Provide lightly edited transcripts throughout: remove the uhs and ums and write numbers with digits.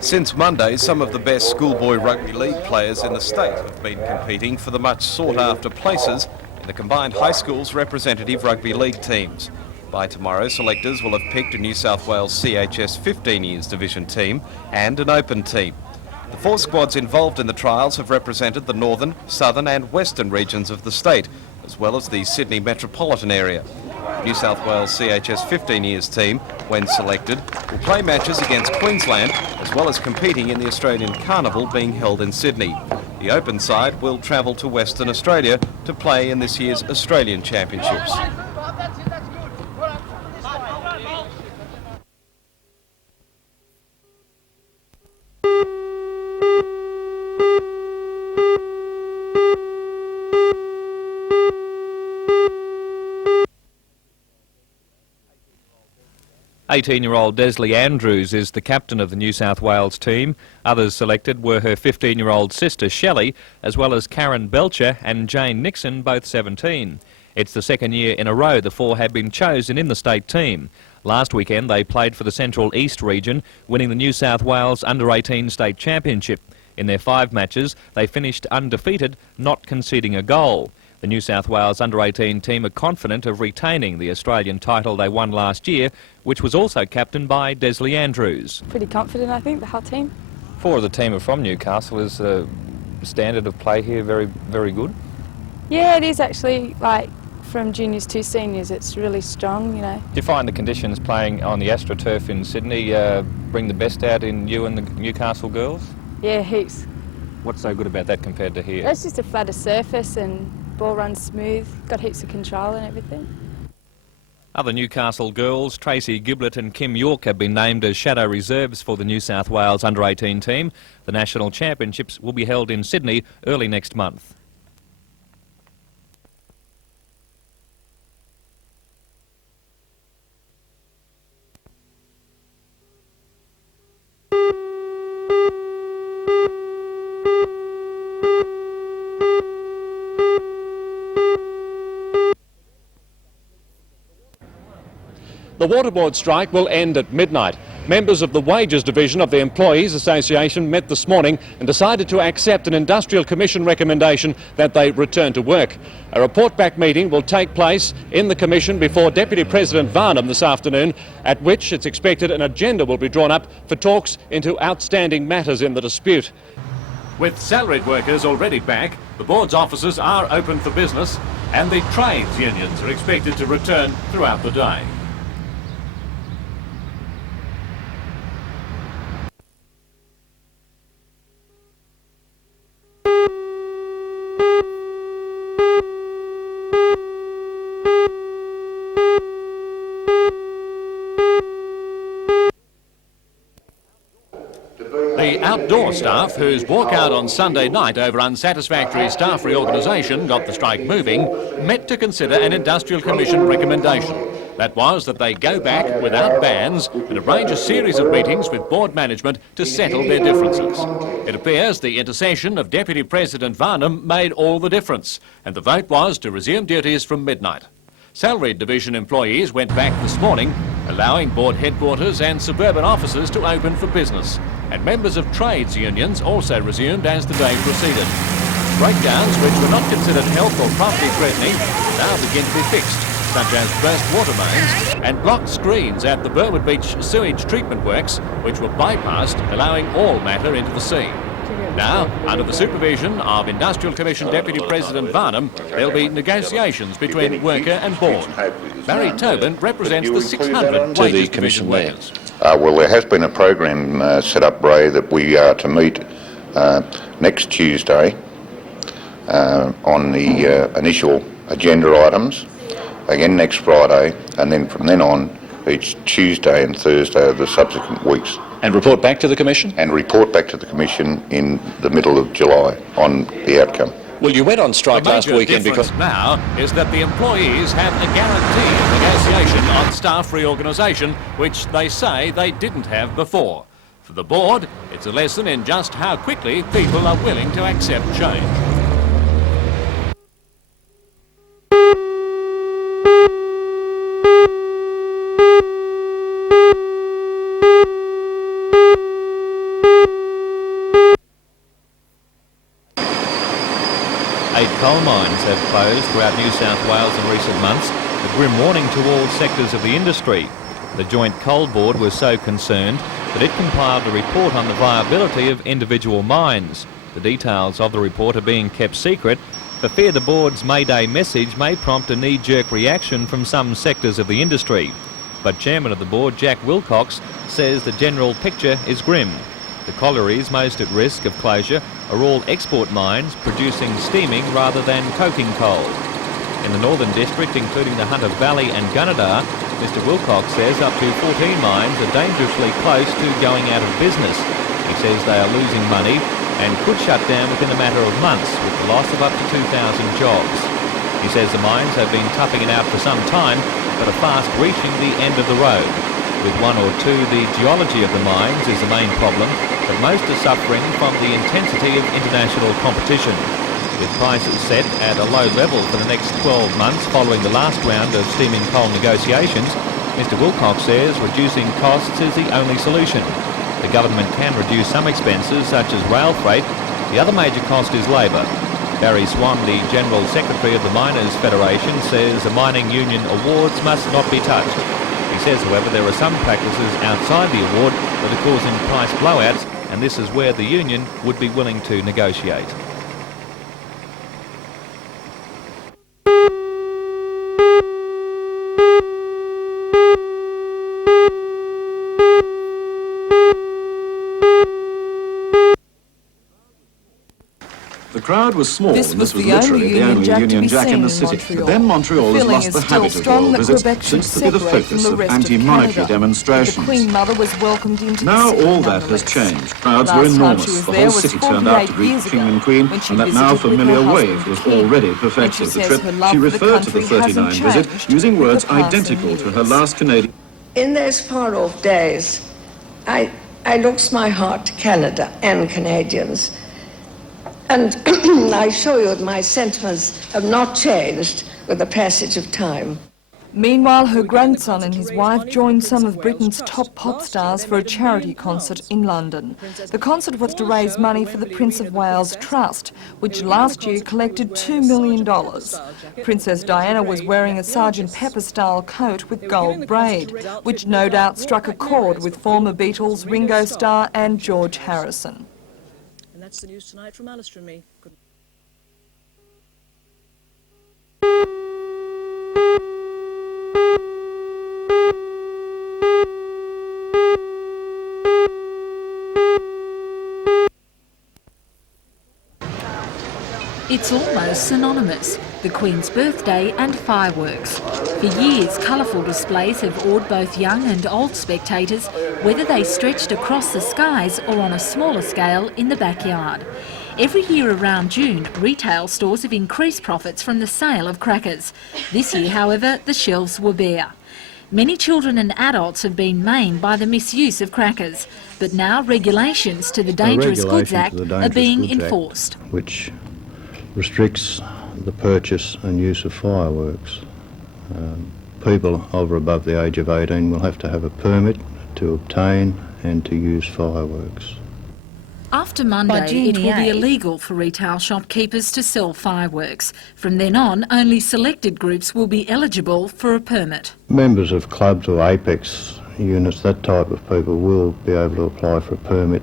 Since Monday, some of the best schoolboy rugby league players in the state have been competing for the much sought-after places in the combined high schools representative rugby league teams. By tomorrow, selectors will have picked a New South Wales CHS 15 years division team and an open team. The 4 squads involved in the trials have represented the northern, southern and western regions of the state, as well as the Sydney metropolitan area. New South Wales CHS 15 years team, when selected, will play matches against Queensland, as well as competing in the Australian Carnival being held in Sydney. The open side will travel to Western Australia to play in this year's Australian Championships. 18-year-old Desley Andrews is the captain of the New South Wales team. Others selected were her 15-year-old sister Shelley, as well as Karen Belcher and Jane Nixon, both 17. It's the second year in a row the 4 have been chosen in the state team. Last weekend they played for the Central East region, winning the New South Wales Under-18 State Championship. In their 5 matches, they finished undefeated, not conceding a goal. The New South Wales Under-18 team are confident of retaining the Australian title they won last year, which was also captained by Desley Andrews. Pretty confident, I think, the whole team. 4 of the team are from Newcastle. Is the standard of play here very, very good? Yeah, it is actually, like, from juniors to seniors, it's really strong, you know. Do you find the conditions playing on the AstroTurf in Sydney bring the best out in you and the Newcastle girls? Yeah, heaps. What's so good about that compared to here? It's just a flatter surface and ball runs smooth, got heaps of control and everything. Other Newcastle girls, Tracy Giblett and Kim York, have been named as shadow reserves for the New South Wales Under-18 team. The National Championships will be held in Sydney early next month. The Water Board strike will end at midnight. Members of the Wages Division of the Employees Association met this morning and decided to accept an Industrial Commission recommendation that they return to work. A report-back meeting will take place in the Commission before Deputy President Varnum this afternoon, at which it's expected an agenda will be drawn up for talks into outstanding matters in the dispute. With salaried workers already back, the Board's offices are open for business and the trades unions are expected to return throughout the day. The outdoor staff, whose walkout on Sunday night over unsatisfactory staff reorganisation got the strike moving, met to consider an Industrial Commission recommendation. That was that they go back without bans and arrange a series of meetings with board management to settle their differences. It appears the intercession of Deputy President Varnum made all the difference, and the vote was to resume duties from midnight. Salaried division employees went back this morning, allowing board headquarters and suburban offices to open for business, and members of trades unions also resumed as the day proceeded. Breakdowns which were not considered health or property threatening now begin to be fixed, such as burst water mains and blocked screens at the Burwood Beach sewage treatment works, which were bypassed, allowing all matter into the sea. Now, under the supervision of Industrial Commission Deputy President Varnum, there'll be negotiations between worker and board. Barry Tobin represents the 600 Wages Division workers. Well, there has been a program set up, Ray, that we are to meet next Tuesday on the initial agenda items, again next Friday, and then from then on each Tuesday and Thursday of the subsequent weeks. And report back to the Commission? And report back to the Commission in the middle of July on the outcome. Well, you went on strike last weekend because... The major difference now is that the employees have a guarantee of negotiation on staff reorganisation, which they say they didn't have before. For the board, it's a lesson in just how quickly people are willing to accept change. coal mines have closed throughout New South Wales in recent months, a grim warning to all sectors of the industry. The Joint Coal Board was so concerned that it compiled a report on the viability of individual mines. The details of the report are being kept secret for fear the board's Mayday message may prompt a knee-jerk reaction from some sectors of the industry. But Chairman of the board, Jack Wilcox, says the general picture is grim. The collieries most at risk of closure are all export mines producing steaming rather than coking coal. In the Northern District, including the Hunter Valley and Gunnedah, Mr Wilcox says up to 14 mines are dangerously close to going out of business. He says they are losing money and could shut down within a matter of months, with the loss of up to 2,000 jobs. He says the mines have been toughing it out for some time, but are fast reaching the end of the road. With one or two, the geology of the mines is the main problem, but most are suffering from the intensity of international competition. With prices set at a low level for the next 12 months following the last round of steaming coal negotiations, Mr Wilcox says reducing costs is the only solution. The government can reduce some expenses such as rail freight. The other major cost is labour. Barry Swan, the General Secretary of the Miners Federation, says the mining union awards must not be touched. He says, however, there are some practices outside the award that are causing price blowouts, and this is where the union would be willing to negotiate. The crowd was small, This and was this was the only literally the only Union Union Jack Jack in the to be city. seen in But then Montreal has Montreal. lost the habit of royal visits, since to be the focus of anti-monarchy demonstrations. The Queen Mother was welcomed into Now the city all that has nonetheless. changed. Crowds Last were time she enormous. was The there whole was city turned out to 48 greet years the King ago, and Queen, when she and that now visited with familiar her wave husband, was the King. already And perfected. she The says trip, her love she for the referred to the country 39 hasn't visit, changed using with words the passing identical to her years. last Canadian. In those far-off days, I lost my heart to Canada and Canadians. And I assure you that my sentiments have not changed with the passage of time. Meanwhile, her grandson and his wife joined some of Britain's top pop stars for a charity concert in London. The concert was to raise money for the Prince of Wales Trust, which last year collected $2 million. Princess Diana was wearing a Sgt. Pepper-style coat with gold braid, which no doubt struck a chord with former Beatles Ringo Starr and George Harrison. And that's the news tonight from Alistair and me. Good It's almost synonymous, the Queen's birthday and fireworks. For years, colourful displays have awed both young and old spectators, whether they stretched across the skies or on a smaller scale in the backyard. Every year around June, retail stores have increased profits from the sale of crackers. This year, however, the shelves were bare. Many children and adults have been maimed by the misuse of crackers, but now regulations to the Dangerous Goods Act are being enforced. Which restricts the purchase and use of fireworks. People over above the age of 18 will have to have a permit to obtain and to use fireworks. After Monday, it will be illegal for retail shopkeepers to sell fireworks. From then on, only selected groups will be eligible for a permit. Members of clubs or Apex units, that type of people, will be able to apply for a permit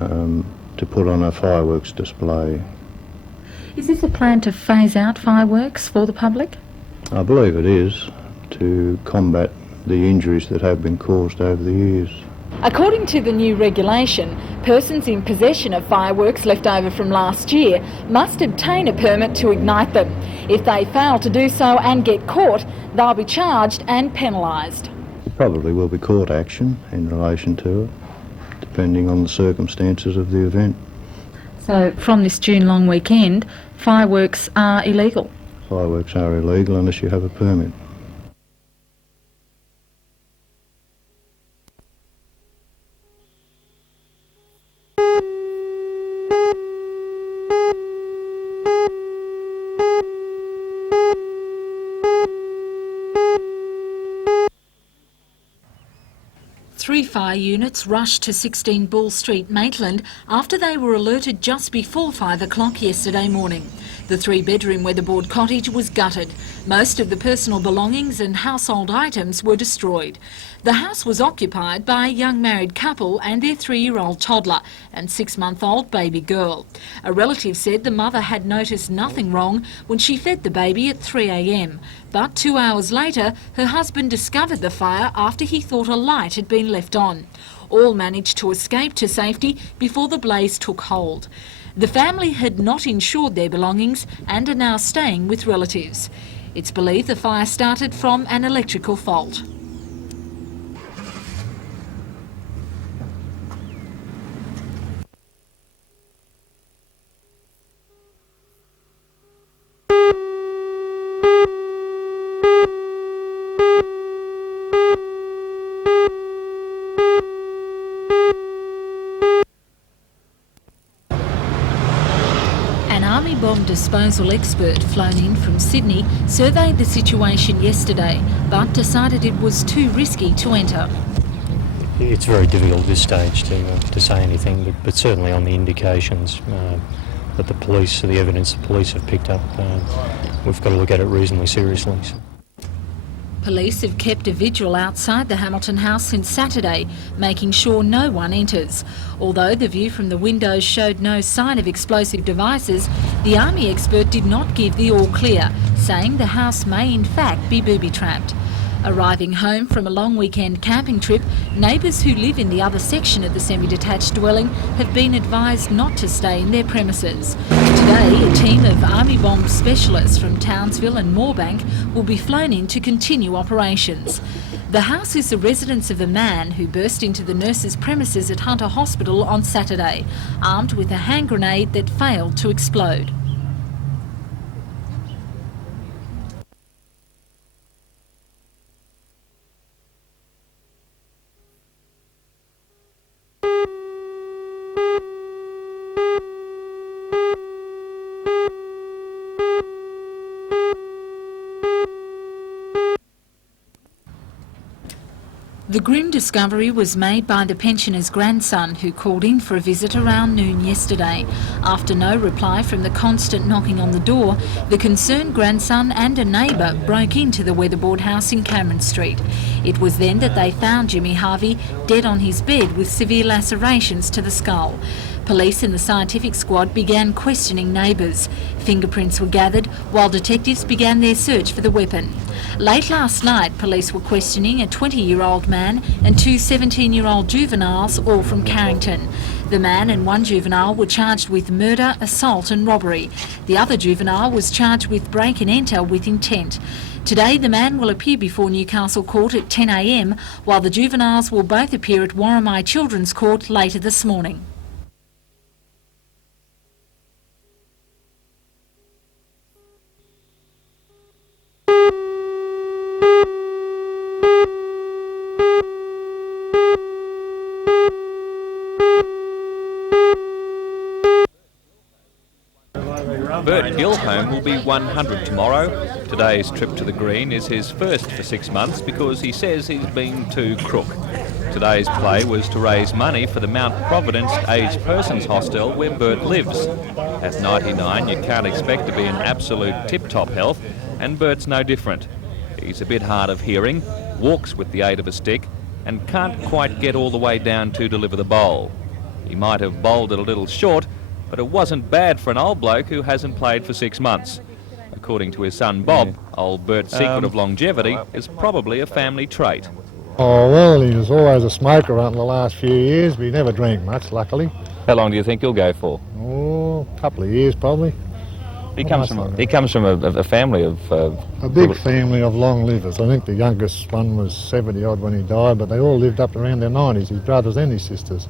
to put on a fireworks display. Is this a plan to phase out fireworks for the public? I believe it is, to combat the injuries that have been caused over the years. According to the new regulation, persons in possession of fireworks left over from last year must obtain a permit to ignite them. If they fail to do so and get caught, they'll be charged and penalised. There probably will be court action in relation to it, depending on the circumstances of the event. So from this June long weekend, fireworks are illegal? Fireworks are illegal unless you have a permit. Three fire units rushed to 16 Bull Street, Maitland, after they were alerted just before 5 o'clock yesterday morning. The 3-bedroom weatherboard cottage was gutted. Most of the personal belongings and household items were destroyed. The house was occupied by a young married couple and their 3-year-old toddler and 6-month-old baby girl. A relative said the mother had noticed nothing wrong when she fed the baby at 3 a.m. But 2 hours later, her husband discovered the fire after he thought a light had been left on. All managed to escape to safety before the blaze took hold. The family had not insured their belongings and are now staying with relatives. It's believed the fire started from an electrical fault. An army bomb disposal expert flown in from Sydney surveyed the situation yesterday, but decided it was too risky to enter. It's very difficult at this stage to say anything, but certainly on the indications that the police, the evidence the police have picked up, we've got to look at it reasonably seriously. Police have kept a vigil outside the Hamilton house since Saturday, making sure no one enters. Although the view from the windows showed no sign of explosive devices, the army expert did not give the all clear, saying the house may in fact be booby-trapped. Arriving home from a long weekend camping trip, neighbours who live in the other section of the semi-detached dwelling have been advised not to stay in their premises. Today, a team of army bomb specialists from Townsville and Moorebank will be flown in to continue operations. The house is the residence of a man who burst into the nurses' premises at Hunter Hospital on Saturday, armed with a hand grenade that failed to explode. The grim discovery was made by the pensioner's grandson, who called in for a visit around noon yesterday. After no reply from the constant knocking on the door, the concerned grandson and a neighbour broke into the weatherboard house in Cameron Street. It was then that they found Jimmy Harvey dead on his bed with severe lacerations to the skull. Police and the scientific squad began questioning neighbours. Fingerprints were gathered while detectives began their search for the weapon. Late last night, police were questioning a 20-year-old man and 2 17-year-old juveniles, all from Carrington. The man and 1 juvenile were charged with murder, assault and robbery. The other juvenile was charged with break and enter with intent. Today, the man will appear before Newcastle Court at 10 a.m, while the juveniles will both appear at Warramai Children's Court later this morning. Bert Gilholm will be 100 tomorrow. Today's trip to the Green is his first for 6 months because he says he's been too crook. Today's play was to raise money for the Mount Providence Aged Persons Hostel where Bert lives. At 99, you can't expect to be in absolute tip-top health, and Bert's no different. He's a bit hard of hearing, walks with the aid of a stick, and can't quite get all the way down to deliver the bowl. He might have bowled it a little short, but it wasn't bad for an old bloke who hasn't played for 6 months. According to his son Bob, old Bert's secret of longevity is probably a family trait. Oh, well, he was always a smoker until the last few years, but he never drank much, luckily. How long do you think he'll go for? Oh, a couple of years, probably. He comes from a family of... a big family of long livers. I think the youngest one was 70-odd when he died, but they all lived up around their 90s, his brothers and his sisters.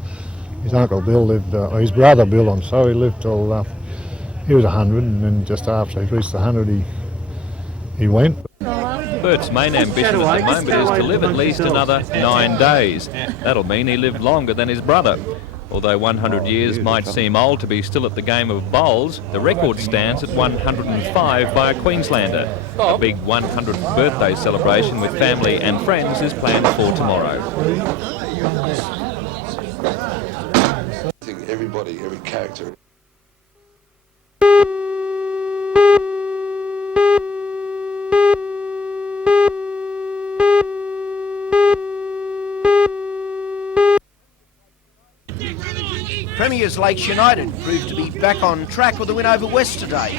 His uncle Bill lived, his brother Bill, he lived till he was 100, and then just after he reached 100 he went. Bert's main ambition at the moment is to live at least another 9 days. That'll mean he lived longer than his brother. Although 100 years might seem old to be still at the game of bowls, the record stands at 105 by a Queenslander. A big 100th birthday celebration with family and friends is planned for tomorrow. Everybody, every character. Premiers Lakes United proved to be back on track with a win over West today.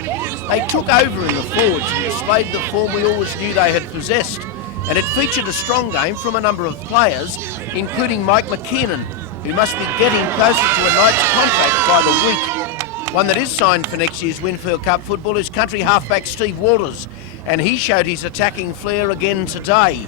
They took over in the forwards and displayed the form we always knew they had possessed. And it featured a strong game from a number of players, including Mike McKiernan, who must be getting closer to a Knights contract by the week. One that is signed for next year's Winfield Cup football is country halfback Steve Waters, and he showed his attacking flair again today.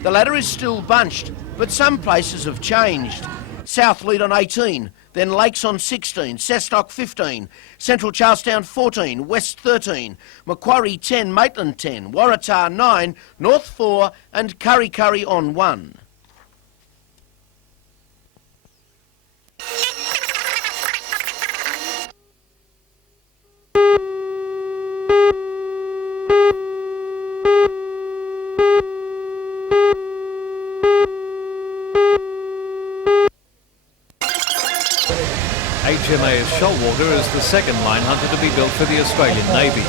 The ladder is still bunched, but some places have changed. South lead on 18, then Lakes on 16, Cessnock 15, Central Charlestown 14, West 13, Macquarie 10, Maitland 10, Waratah 9, North 4 and Kurri on 1. HMAS Shoalwater is the second mine hunter to be built for the Australian Navy.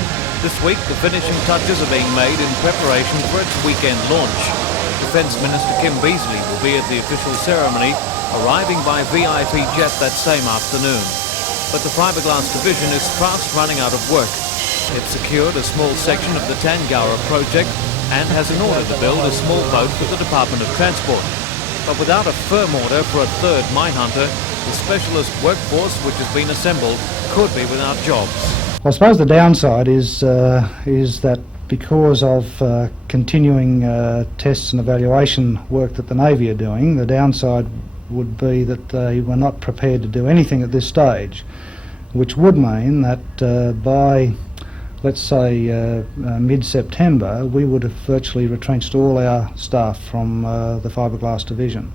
This week, the finishing touches are being made in preparation for its weekend launch. Defence Minister Kim Beazley will be at the official ceremony, arriving by VIP jet that same afternoon. But the fiberglass division is fast running out of work. It secured a small section of the Tangara project and has an order to build a small boat for the Department of Transport. But without a firm order for a third mine hunter, the specialist workforce which has been assembled could be without jobs. I suppose the downside is that because of continuing tests and evaluation work that the Navy are doing, the downside would be that they were not prepared to do anything at this stage, which would mean that by, let's say, mid-September, we would have virtually retrenched all our staff from the fiberglass division.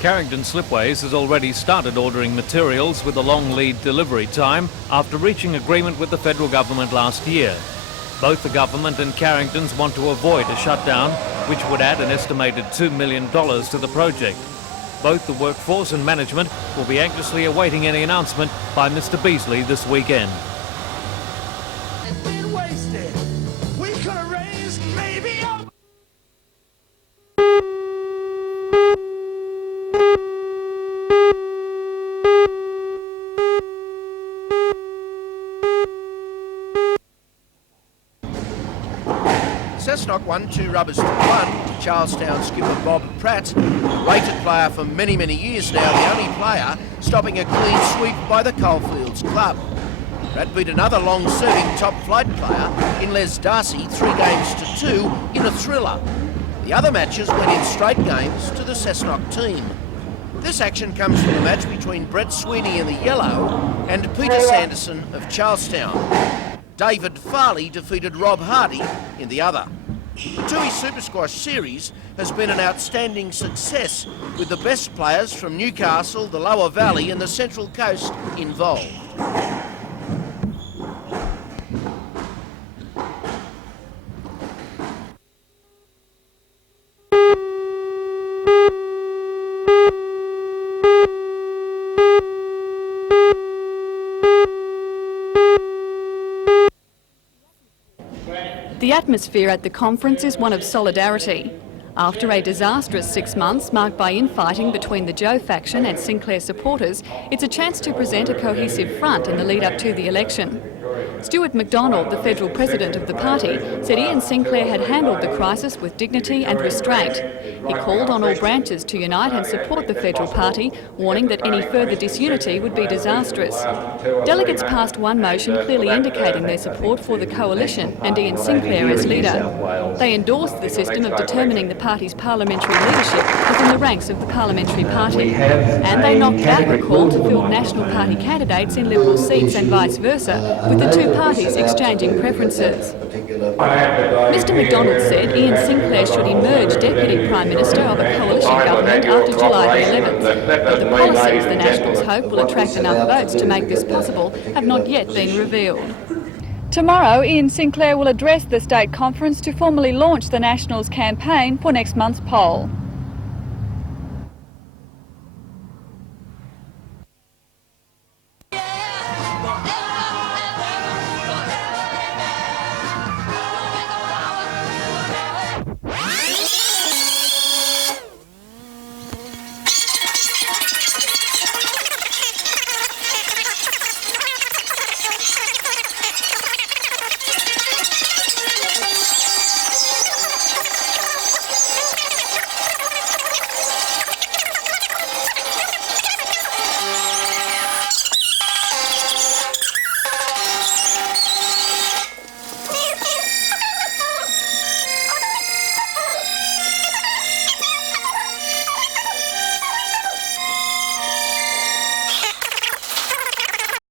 Carrington Slipways has already started ordering materials with a long lead delivery time after reaching agreement with the federal government last year. Both the government and Carrington's want to avoid a shutdown, which would add an estimated $2 million to the project. Both the workforce and management will be anxiously awaiting any announcement by Mr. Beazley this weekend. Cessnock won 2 rubbers to 1 to Charlestown skipper Bob Pratt, a rated player for many, many years now, the only player stopping a clean sweep by the Coalfields club. Pratt beat another long-serving top flight player in Les Darcy 3 games to 2 in a thriller. The other matches went in straight games to the Cessnock team. This action comes from a match between Brett Sweeney in the yellow and Peter Sanderson of Charlestown. David Farley defeated Rob Hardy in the other. The Toohey Super Squash Series has been an outstanding success, with the best players from Newcastle, the Lower Valley and the Central Coast involved. The atmosphere at the conference is one of solidarity. After a disastrous 6 months marked by infighting between the Joe faction and Sinclair supporters, it's a chance to present a cohesive front in the lead up to the election. Stuart McDonald, the federal president of the party, said Ian Sinclair had handled the crisis with dignity and restraint. He called on all branches to unite and support the federal party, warning that any further disunity would be disastrous. Delegates passed one motion clearly indicating their support for the coalition and Ian Sinclair as leader. They endorsed the system of determining the party's parliamentary leadership within the ranks of the parliamentary party. And they knocked back a call to fill National Party candidates in Liberal seats and vice versa, with the two parties exchanging preferences. Mr McDonald said Ian Sinclair should emerge Deputy Prime Minister of a coalition government after July the 11th, but the policies the Nationals hope will attract enough votes to make this possible have not yet been revealed. Tomorrow, Ian Sinclair will address the state conference to formally launch the Nationals campaign for next month's poll.